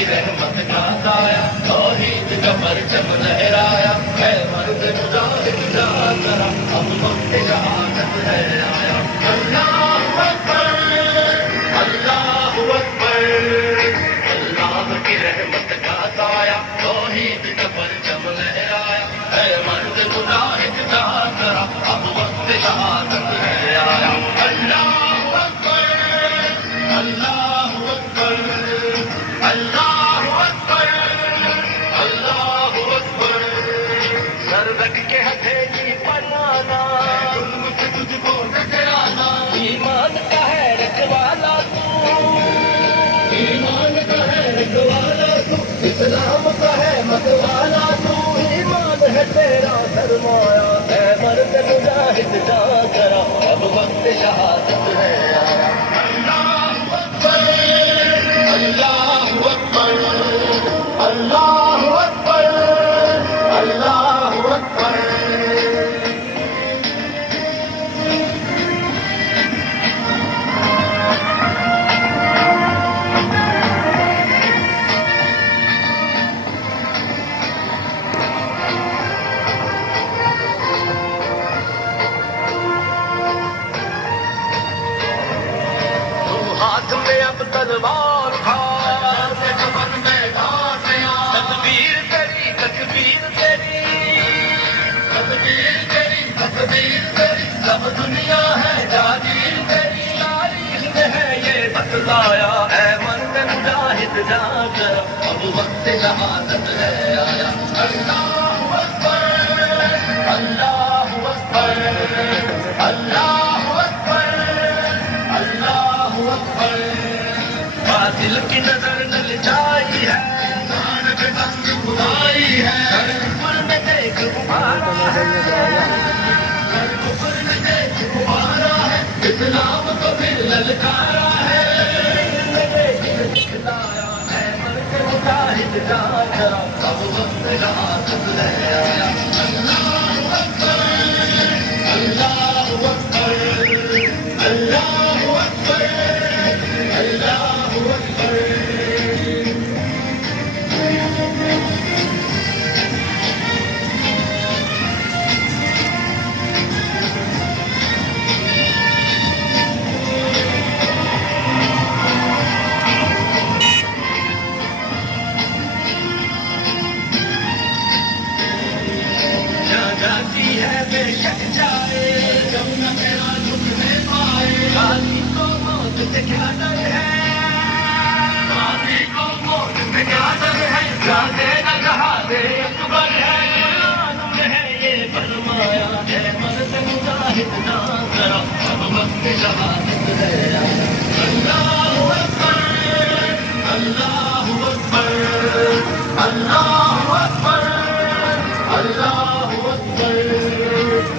کی رحمت کا سایہ توحید کا پرچم لہرایا ہے مرد مجاہد جہاں کرا اب وقت شہادت ہے آیا اللہ اکبر اللہ اکبر اللہ کی رحمت کا سایہ توحید کا پرچم لہرایا ہے مرد مجاہد جہاں کرا اب وقت شہادت ہے آیا اللہ اکبر اللہ اکبر اللہ اکبر اللہ اکبر سر رکھ کے ہتھیلی پر آنا ظلم سے تجھ کو ٹکرانا ایمان کا ہے رکھوالا تو ایمان کا ہے رکھوالا تو اسلام کا ہے متوالا تو ایمان ہے تیرا سرمایا ہے مرد مجاہد جا کرا اب وقت شہادت ہے آیا اللہ اکبر اللہ اکبر اللہ اکبر اللہ اکبر ہاتھ میں اب تلوار تھا تدبیر تیری تکبیر تیری تدبیر تیری تکبیر تیری سب دنیا ہے جاگیر تیری تاریخ میں ہے یہ بتلایا اے مرد مجاہد جا کر اب وقت شہادت ہے آیا اللہ اکبر اللہ اکبر اللہ اکبر اللہ اکبر باطل کی نظر نہ لچائی ہے دان پہ تنگ خدائی ہے ہر کفر میں دیکھ غبارہ ہے ہر کفر میں دیکھ غبارہ ہے اسلام کو پھر للکارا ہے دکھلایا ہے مرد مجاہد جا کر اب وقت شہادت ہے آیا اللہ اکبر اللہ اکبر اللہ اکبر اللہ اکبر جاتی ہے بے شک جائے جب نہ میرا جھکنے پائے غازی کو موت سے کیا ڈر ہے غازی کو موت سے کیا ڈر ہے جاتے نہ جہادے اکبر ہے قرآن میں ہے یہ فرمایا ہے مرد مجاہد نہ کرا اب وقت شہادت ہے اللہ اکبر اللہ اکبر اللہ اکبر اللہ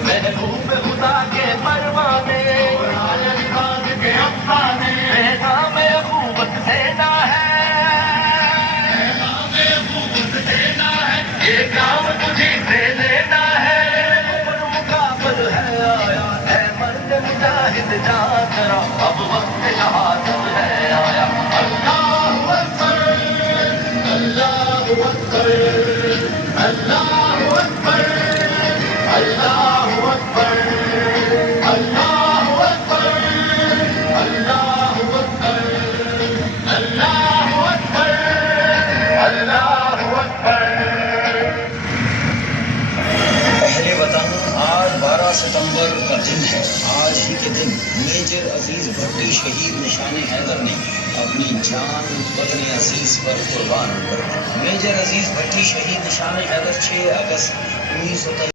محبوب خدا کے پروانے باز کے افسانے پیغام اخوت دینا ہے پیغام اخوت دینا ہے یہ کام تجھے سے لینا ہے عمر مقابل ہے آیا ہے مرد مجاہد جا کر اب وقت شہادت ہے آیا اللہ اکبر اللہ اکبر اللہ اکبر اللہ اکبر اللہ اکبر اللہ اکبر اللہ اکبر اللہ اکبر اہل وطن آج 12 ستمبر کا دن ہے۔ آج ہی کے دن میجر عزیز بھٹی شہید نشان حیدر نے اپنی جان وطن عزیز پر قربان کر دی۔ میجر عزیز بھٹی شہید نشان حیدر 6 اگست 1923